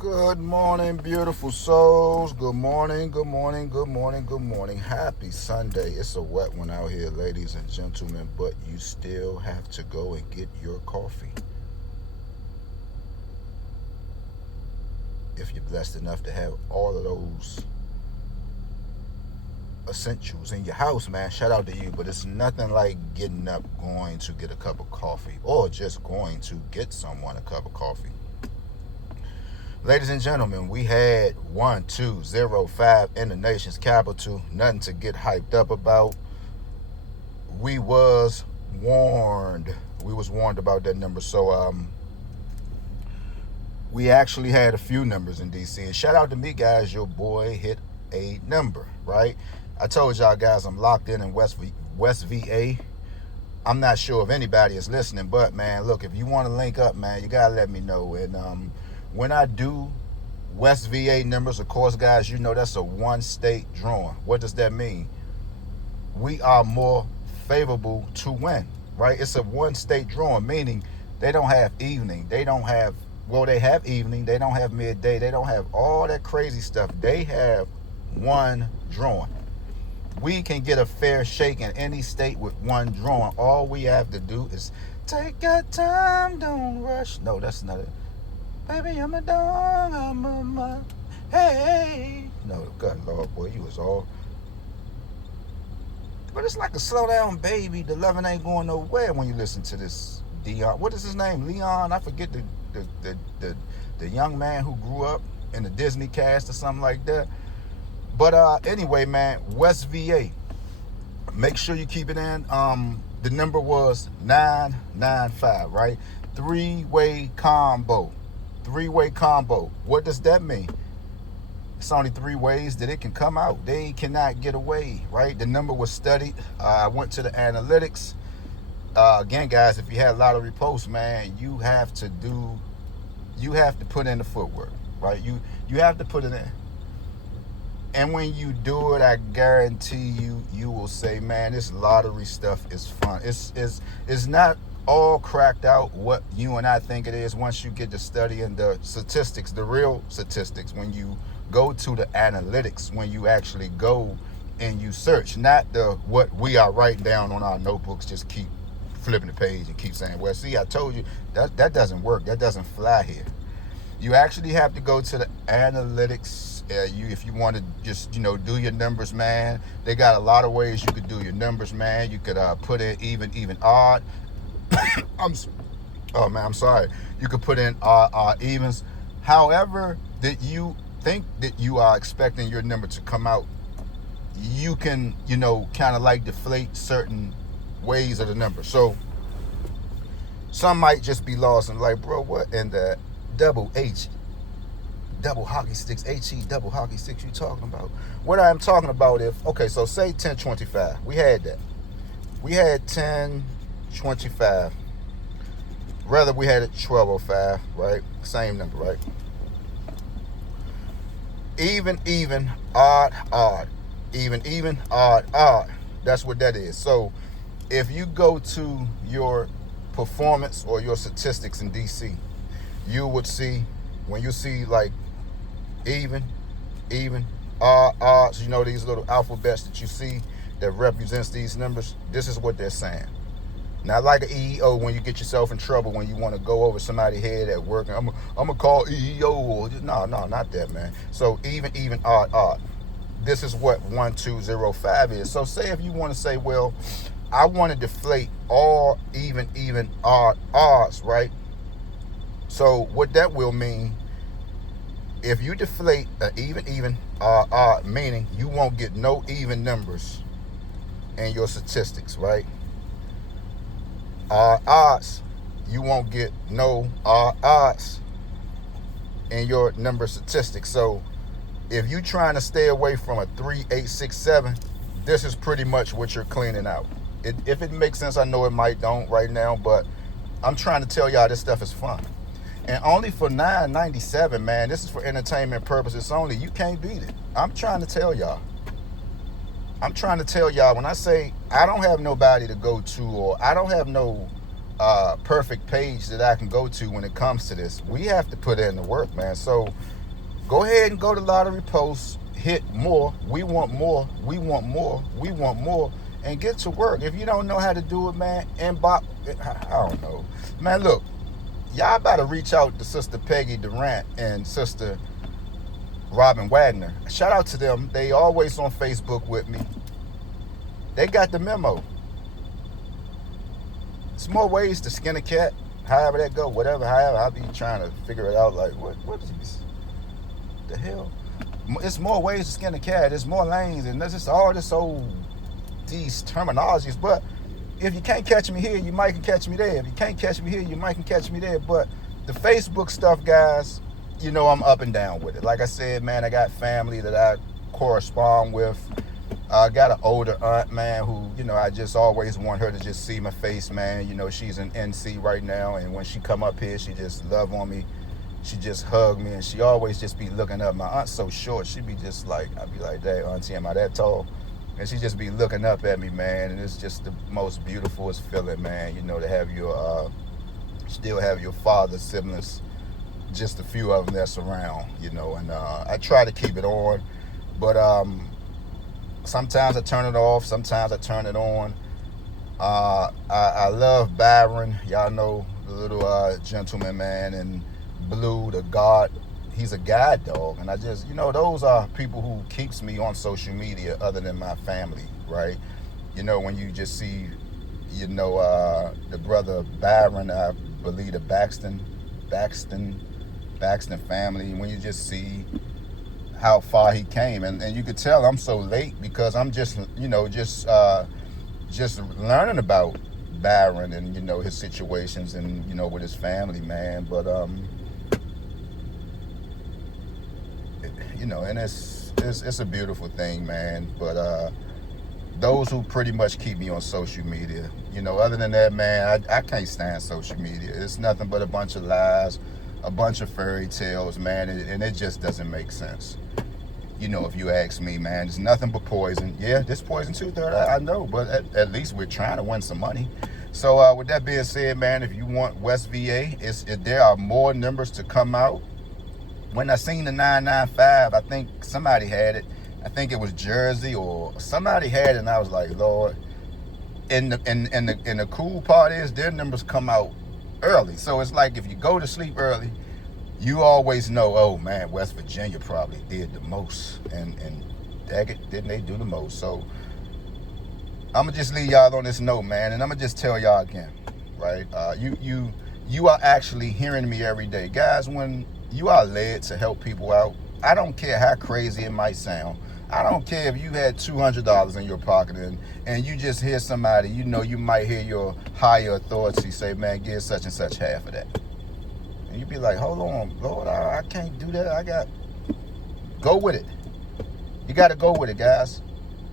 Good morning, beautiful souls. Good morning, good morning, good morning, good morning. Happy Sunday. It's a wet one out here, ladies and gentlemen, but you still have to go and get your coffee. If you're blessed enough to have all of those essentials in your house, man, shout out to you. But it's nothing like getting up, going to get a cup of coffee, or just going to get someone a cup of coffee. Ladies and gentlemen, we had 1205 in the nation's capital. Nothing to get hyped up about. We was warned. We was warned about that number. So we actually had a few numbers in DC. And shout out to me, guys. Your boy hit a number, right? I told y'all guys I'm locked in West VA. I'm not sure if anybody is listening, but man, look, if you want to link up, man, you gotta let me know. And when I do West VA numbers, of course, guys, you know that's a one-state drawing. What does that mean? We are more favorable to win, right? It's a one-state drawing, meaning they don't have evening. They have evening. They don't have midday. They don't have all that crazy stuff. They have one drawing. We can get a fair shake in any state with one drawing. All we have to do is take your time, don't rush. No, that's not it. Baby, I'm a dog, I'm a man. Hey. No, good Lord, boy, you was all. But it's like a slow down baby. The loving ain't going nowhere when you listen to this Dion. What is his name? Leon? I forget the young man who grew up in the Disney cast or something like that. But anyway, man, West VA. Make sure you keep it in. The number was 995, right? Three-way combo. What does that mean? It's only three ways that it can come out. They cannot get away, right? The number was studied. I went to the analytics. Again, guys, if you had lottery posts, man, you have to put in the footwork, right? You have to put it in. And when you do it, I guarantee you will say, man, this lottery stuff is fun. It's not all cracked out what you and I think it is once you get to studying the statistics, the real statistics, when you go to the analytics, when you actually go and you search, not the what we are writing down on our notebooks, just keep flipping the page and keep saying, well, see, I told you, that doesn't work. That doesn't fly here. You actually have to go to the analytics. If you want to just, do your numbers, man, they got a lot of ways you could do your numbers, man. You could put in even, odd. I'm sorry. You could put in evens. However that you think that you are expecting your number to come out, you can, kind of like deflate certain ways of the number. So some might just be lost and like, bro, what in the double hockey sticks, HE double hockey sticks you talking about? What I'm talking about so say 1025. We had that. We had 1025. Rather, we had it 1205, right? Same number, right? Even, odd. Even, odd. That's what that is. So if you go to your performance or your statistics in DC, you would see, when you see like even, odds, these little alphabets that you see that represents these numbers, this is what they're saying. Not like an EEO when you get yourself in trouble when you want to go over somebody's head at work and I'm gonna call EEO. No, not that, man. So even, odd. This is what 1205 is. So say if you want to say, well, I want to deflate all even, odd odds, right? So what that will mean, if you deflate an even, odd, meaning you won't get no even numbers in your statistics, right? Odds, you won't get no odds in your number statistics. So if you're trying to stay away from a 3, 8, 6, 7, this is pretty much what you're cleaning out. If it makes sense, I know it might don't right now, but I'm trying to tell y'all this stuff is fun. And only for $9.97, man. This is for entertainment purposes only. You can't beat it. I'm trying to tell y'all. When I say I don't have nobody to go to, or I don't have no perfect page that I can go to when it comes to this. We have to put in the work, man. So go ahead and go to Lottery Post, hit more. We want more. We want more. We want more. And get to work. If you don't know how to do it, man, inbox. I don't know. Man, look, y'all better reach out to Sister Peggy Durant and Sister Robin Wagner. Shout out to them. They always on Facebook with me. They got the memo. It's more ways to skin a cat. However that go, whatever, however, I'll be trying to figure it out. Like, what is this? The hell? It's more ways to skin a cat. There's more lanes, and there's just all this old, these terminologies. But if you can't catch me here, you might can catch me there. If you can't catch me here, you might can catch me there. But the Facebook stuff, guys, you know I'm up and down with it. Like I said, man, I got family that I correspond with. I got an older aunt, man, who, you know, I just always want her to just see my face, man. You know, she's in NC right now, and when she come up here, she just love on me. She just hug me, and she always just be looking up. My aunt's so short, she be just like, I'd be like, "Dang, auntie, am I that tall?" And she just be looking up at me, man, and it's just the most beautifulest feeling, man, you know, to have your, still have your father's siblings, just a few of them that's around, you know, and I try to keep it on, but sometimes I turn it off, sometimes I turn it on. I love Byron, y'all know the little gentleman, man, and Blue, the God. He's a guide dog, and I just, you know, those are people who keeps me on social media other than my family, right? You know, when you just see, you know, the brother Byron, I believe the Baxton family, when you just see how far he came, and you could tell I'm so late because I'm just, you know, just learning about Byron and, you know, his situations and, you know, with his family, man. But you know, and it's a beautiful thing, man. But those who pretty much keep me on social media, you know, other than that, man, I can't stand social media. It's nothing but a bunch of lies, a bunch of fairy tales, man, and it just doesn't make sense. You know, if you ask me, man, it's nothing but poison. Yeah, this poison too, I know, but at least we're trying to win some money. So with that being said, man, if you want West VA, there are more numbers to come out. When I seen the 995, I think somebody had it. I think it was Jersey or somebody had it, and I was like, Lord. And the cool part is their numbers come out early. So it's like if you go to sleep early, you always know, oh man, West Virginia probably did the most, and dang it, didn't they do the most? So I'm gonna just leave y'all on this note, man, and I'm gonna just tell y'all again, right? You are actually hearing me every day, guys. When you are led to help people out, I don't care how crazy it might sound. I don't care if you had $200 in your pocket and you just hear somebody, you know, you might hear your higher authority say, man, give such and such half of that. And you be like, hold on, Lord, I can't do that. Go with it. You got to go with it, guys.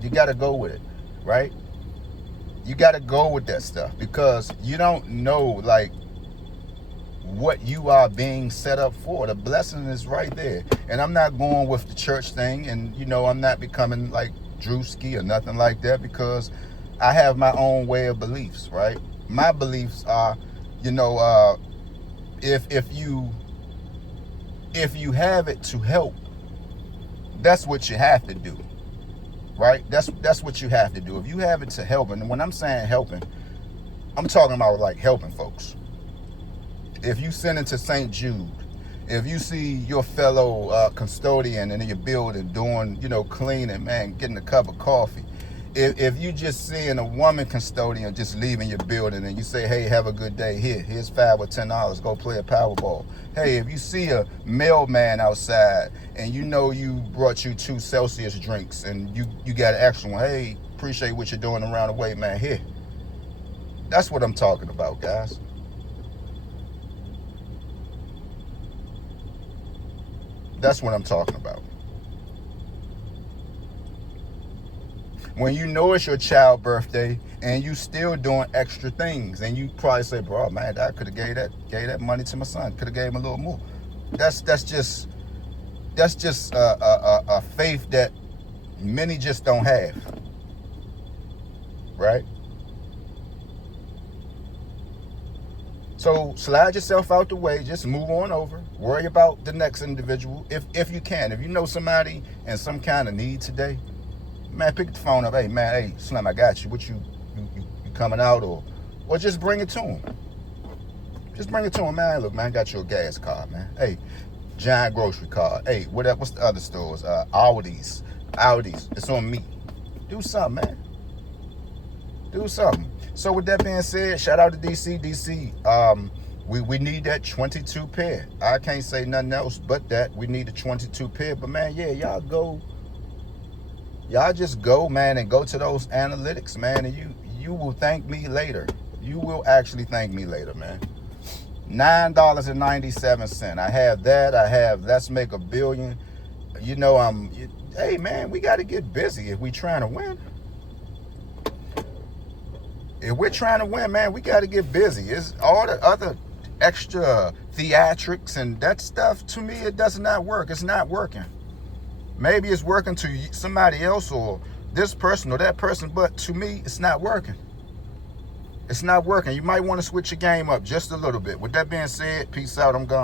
You got to go with it, right? You got to go with that stuff because you don't know, like, what you are being set up for. The blessing is right there. And I'm not going with the church thing, and, you know, I'm not becoming like Drewski or nothing like that because I have my own way of beliefs, right? My beliefs are, you know, if you have it to help, that's what you have to do, right? That's what you have to do. If you have it to help, and when I'm saying helping, I'm talking about like helping folks. If you send it to St. Jude, if you see your fellow custodian in your building doing, you know, cleaning, man, getting a cup of coffee. If you just seeing a woman custodian just leaving your building and you say, hey, have a good day, here's $5 or $10, go play a Powerball. Hey, if you see a mailman outside and you know you brought you 2 Celsius drinks and you got an extra one, hey, appreciate what you're doing around the way, man, here. That's what I'm talking about, guys. That's what I'm talking about. When you know it's your child's birthday and you still doing extra things, and you probably say, bro, man, I could have gave that money to my son, could have gave him a little more. That's just a faith that many just don't have, right? So slide yourself out the way. Just move on over. Worry about the next individual if you can. If you know somebody in some kind of need today, man, pick the phone up. Hey, man, hey, Slim, I got you. What you coming out or just bring it to him. Just bring it to him, man. Look, man, I got your gas card, man. Hey, Giant grocery card. Hey, what's the other stores? Aldi's. It's on me. Do something, man. Do something. So with that being said, shout out to DC. We need that 22 pair. I can't say nothing else but that. We need a 22 pair. But man, yeah, y'all just go, man, and go to those analytics, man, and you will thank me later. You will actually thank me later, man. $9.97. I have that. I have Let's Make a Billion. You know, hey, man, we got to get busy if we trying to win. If we're trying to win, man, we got to get busy. It's all the other extra theatrics and that stuff, to me, it does not work. It's not working. Maybe it's working to somebody else or this person or that person, but to me, it's not working. It's not working. You might want to switch your game up just a little bit. With that being said, peace out. I'm gone.